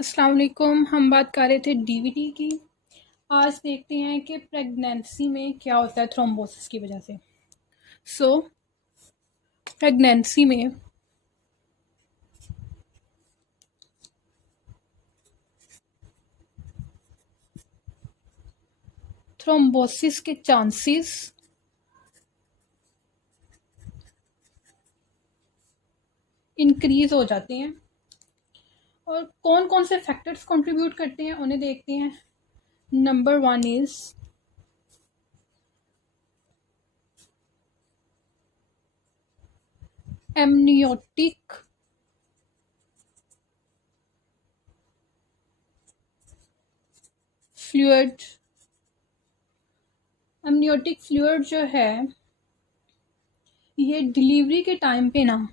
अस्सलाम वालेकुम। हम बात कर रहे थे डीवीटी की। आज देखते हैं कि प्रेगनेंसी में क्या होता है थ्रोम्बोसिस की वजह से। सो प्रेगनेंसी में थ्रोम्बोसिस के चांसेस इंक्रीज हो जाते हैं। और कौन कौन से फैक्टर्स कंट्रीब्यूट करते हैं उन्हें देखते हैं। Number 1 is amniotic fluid. Amniotic fluid जो है ये डिलीवरी के टाइम पे ना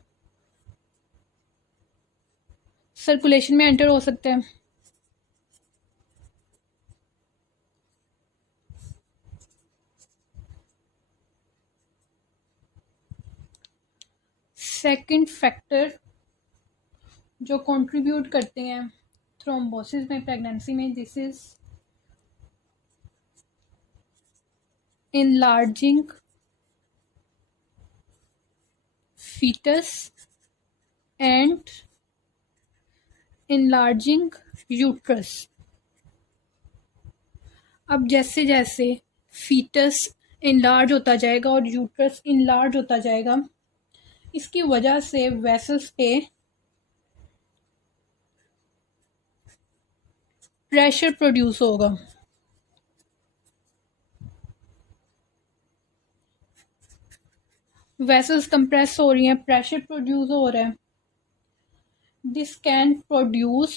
सर्कुलेशन में एंटर हो सकता है। सेकंड फैक्टर जो कंट्रीब्यूट करते हैं थ्रोम्बोसिस में प्रेगनेंसी में, this is enlarging fetus and enlarging uterus। अब जैसे जैसे फीटस इनलार्ज होता जाएगा और यूट्रस इनलार्ज होता जाएगा, इसकी वजह से वेसल्स पे प्रेशर प्रोड्यूस होगा। वेसल्स कंप्रेस हो रही हैं, प्रेशर प्रोड्यूस हो रहा है। This can produce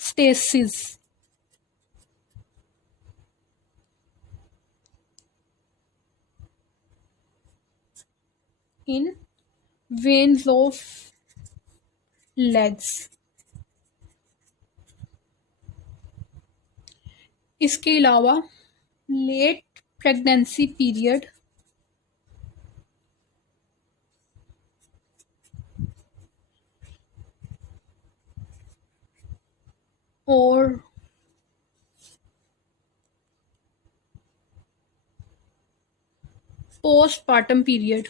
stasis in veins of legs। इसके अलावा लेट प्रेगनेंसी पीरियड और पोस्टपार्टम पीरियड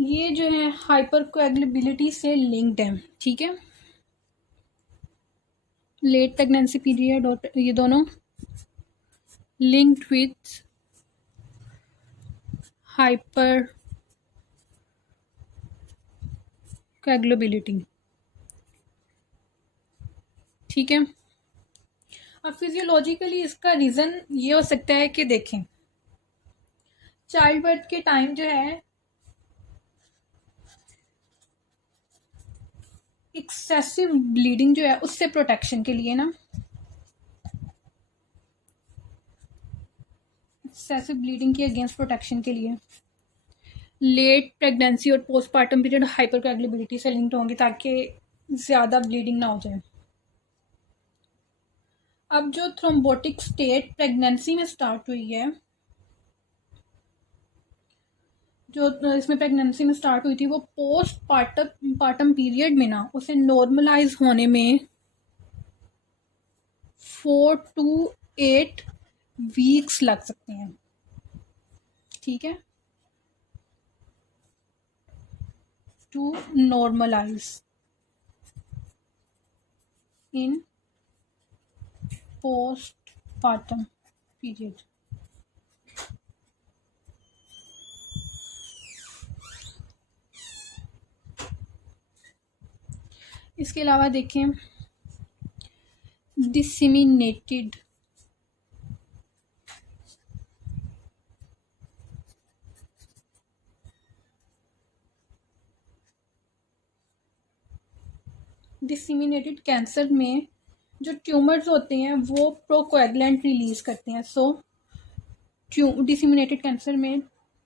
ये जो है हाइपर कोएगुलेबिलिटी से लिंक्ड है। ठीक है, लेट प्रेगनेंसी पीरियड और ये दोनों लिंक्ड विथ हाइपर कोएगुलेबिलिटी। ठीक है, अब फिजियोलॉजिकली इसका रीज़न ये हो सकता है कि देखें, चाइल्ड बर्थ के टाइम जो है एक्सेसिव ब्लीडिंग जो है उससे प्रोटेक्शन के लिए ना, एक्सेसिव ब्लीडिंग के अगेंस्ट प्रोटेक्शन के लिए लेट प्रेगनेंसी और पोस्टपार्टम पीरियड हाइपर कोएगुलेबिलिटी से लिंक्ड होंगे ताकि ज़्यादा ब्लीडिंग ना हो जाए। अब जो थ्रोम्बोटिक स्टेट प्रेगनेंसी में स्टार्ट हुई है, जो इसमें प्रेगनेंसी में स्टार्ट हुई थी, वो पोस्ट पार्टम पीरियड में ना उसे नॉर्मलाइज होने में 4 to 8 वीक्स लग सकते हैं। ठीक है, to normalize in postpartum period. इसके अलावा देखें डिसेमिनेटेड डिसेमिनेटेड कैंसर में जो ट्यूमर्स होते हैं वो प्रोकोएगुलेंट रिलीज करते हैं। सो डिसेमिनेटेड कैंसर में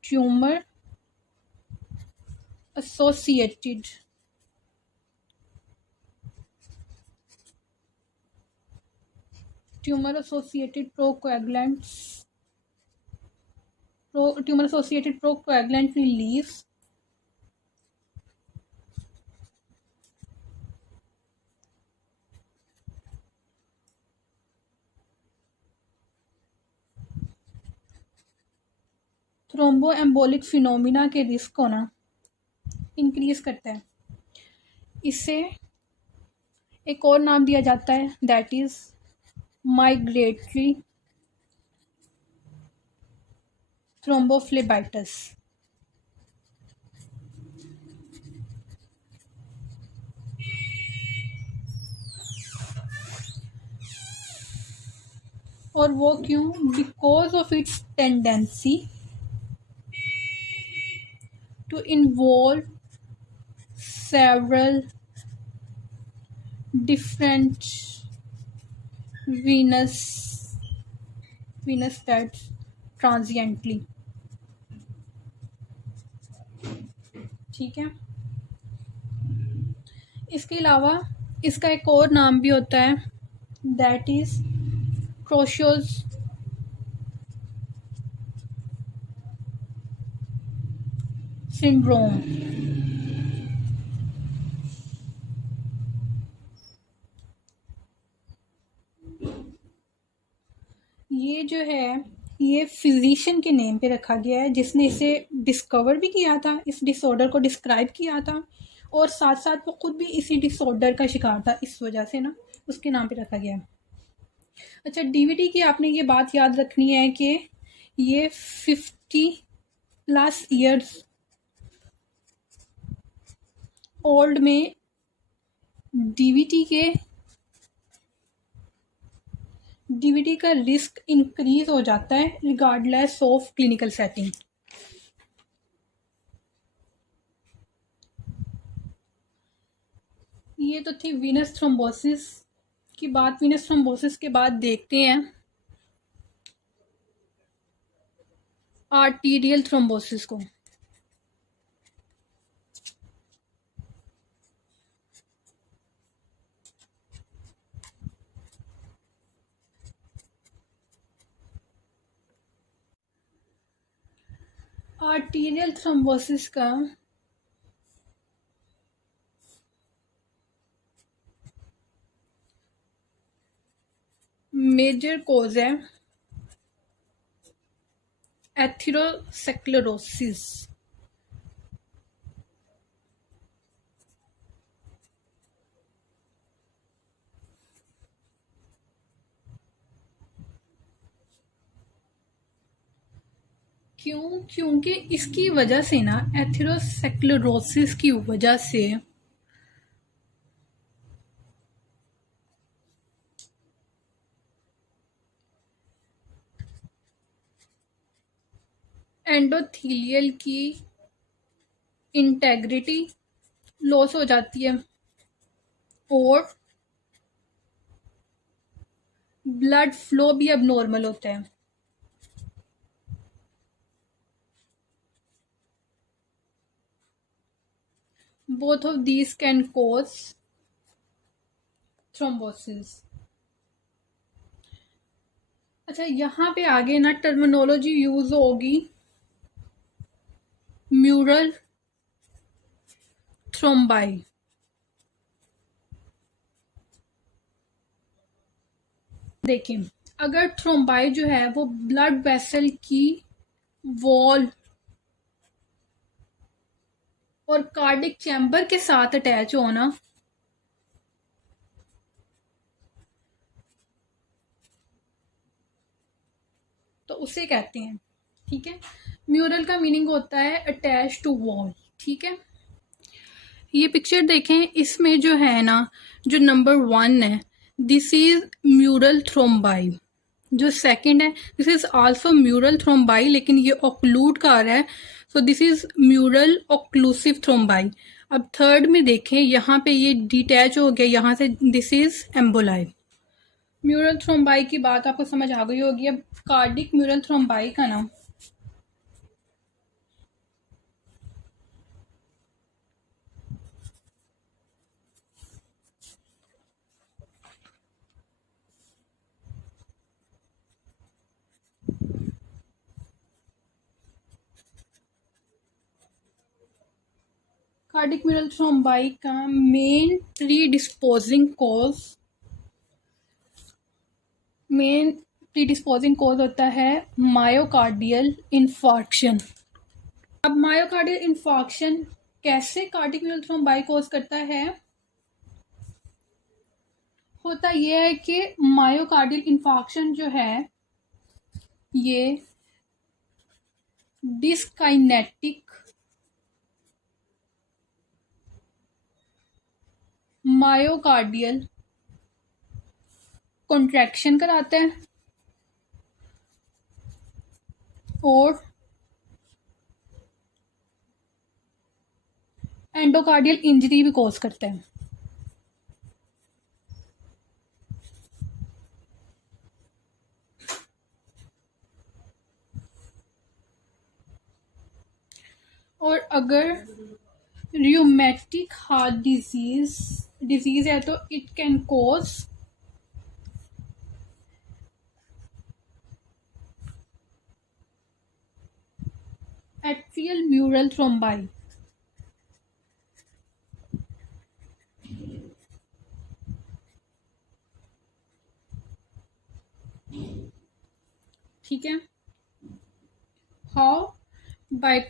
tumour associated tumour associated procoagulant release thromboembolic phenomena के रिस्क को ना इंक्रीज करता है। इससे एक और नाम दिया जाता है, दैट इज माइग्रेटरी थ्रोम्बोफ्लेबाइटिस। और वो क्यों? Because of its tendency to involve several different venous beds transiently। ठीक है। इसके अलावा इसका एक और नाम भी होता है, दैट इज क्रोशियोज सिंड्रोम। ये जो है ये फिजिशियन के नेम पे रखा गया है, जिसने इसे डिस्कवर भी किया था, इस डिसऑर्डर को डिस्क्राइब किया था, और साथ साथ वो खुद भी इसी डिसऑर्डर का शिकार था, इस वजह से ना उसके नाम पे रखा गया है। अच्छा, डीवीटी की आपने ये बात याद रखनी है कि ये 50+ ईयर्स ओल्ड में डीवीटी का रिस्क इंक्रीज हो जाता है रिगार्डलेस ऑफ क्लिनिकल सेटिंग। ये तो थी वीनस थ्रोम्बोसिस की बात। वीनस थ्रोम्बोसिस के बाद देखते हैं आर्टीरियल थ्रोम्बोसिस को। आर्टीरियल थ्रोम्बोसिस का मेजर कॉज है एथेरोस्क्लेरोसिस। क्यों? क्योंकि इसकी वजह से ना, एथेरोस्क्लेरोसिस की वजह से एंडोथीलियल की इंटेग्रिटी लॉस हो जाती है और ब्लड फ्लो भी अब नॉर्मल होता है। Both of these can cause thrombosis. अच्छा, यहाँ पे आगे ना टर्मिनोलॉजी यूज होगी म्यूरल थ्रोम्बाई। देखिए, अगर थ्रोम्बाई जो है वो ब्लड वेसल की वॉल और कार्डिक चैम्बर के साथ अटैच होना, तो उसे कहते हैं। ठीक है। म्यूरल का मीनिंग होता है अटैच टू वॉल। ठीक है। ये पिक्चर देखें, इसमें जो है ना, जो नंबर 1 है, दिस इज म्यूरल थ्रोम्बाई। जो सेकंड है, this is also mural thrombi, लेकिन ये ऑक्लूड का आ रहा है, so this is mural occlusive thrombi. अब थर्ड में देखें, यहाँ पे ये डिटैच हो गया यहाँ से, this is emboli. Mural thrombi की बात आपको समझ आ गई होगी। अब कार्डिक म्यूरल थ्रोम्बाई का नाम, कार्डिक म्यूरल थ्रोम्बाई का मेन प्रीडिस्पोजिंग कॉज होता है मायोकार्डियल इन्फार्क्शन। अब मायोकार्डियल इन्फार्क्शन कैसे कार्डिक म्यूरल थ्रोम्बाई कॉज करता है? होता यह है कि मायोकार्डियल इन्फार्क्शन जो है ये डिस्काइनेटिक मायोकार्डियल कॉन्ट्रैक्शन कराते हैं और एंडोकार्डियल इंजरी भी कॉज करते हैं। और अगर रियोमेटिक हार्ट डिजीज है तो it can cause atrial mural thrombi. ठीक है, how? By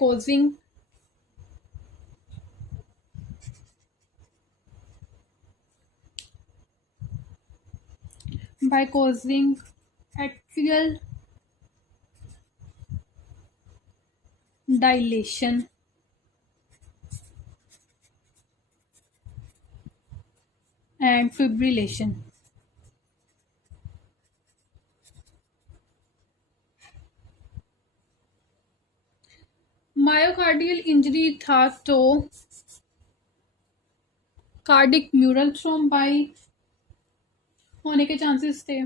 causing atrial dilation and fibrillation। Myocardial injury था तो कार्डिक म्यूरल थ्रोम्बाई होने के चांसेस थे,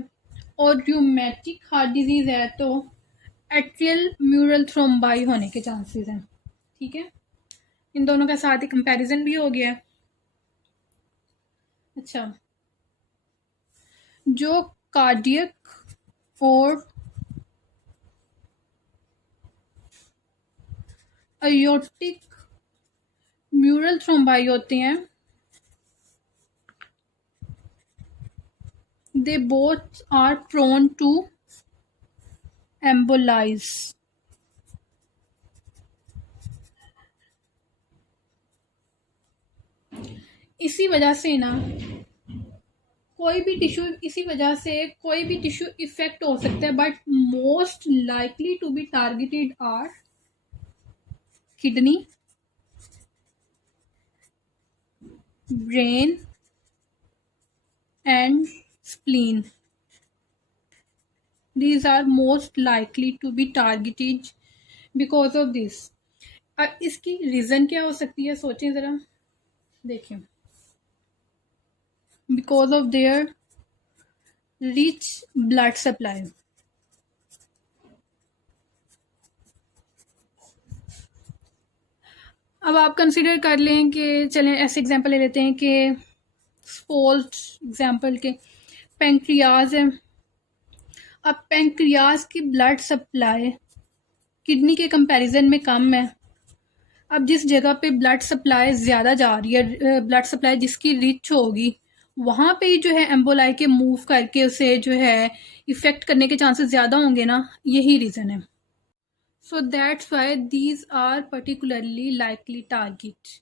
और रियोमेटिक हार्ट डिजीज है तो एट्रियल म्यूरल थ्रोम्बाई होने के चांसेस हैं। ठीक है, इन दोनों का साथ ही कंपैरिजन भी हो गया। अच्छा, जो कार्डियक और अयोर्टिक म्यूरल थ्रोम्बाई होते हैं, they both are prone to embolize। इसी वजह से ना कोई भी टिश्यू इफेक्ट हो सकता है, but most likely to be targeted are kidney, brain and spleen। These are most likely to be targeted because of this। अब इसकी रीज़न क्या हो सकती है, सोचें ज़रा, देखें। Because of their rich blood supply। अब आप कंसिडर कर लें कि चलें ऐसे एग्जांपल ले लेते हैं कि सपोज एग्जांपल के पेंक्रियाज है। अब पेंक्रियाज की ब्लड सप्लाई किडनी के कंपैरिजन में कम है। अब जिस जगह पे ब्लड सप्लाई ज़्यादा जा रही है, ब्लड सप्लाई जिसकी रिच होगी, वहाँ पे ही जो है एम्बोलाई के मूव करके उसे जो है इफ़ेक्ट करने के चांसेस ज़्यादा होंगे ना, यही रीज़न है। So that's why these are particularly likely target.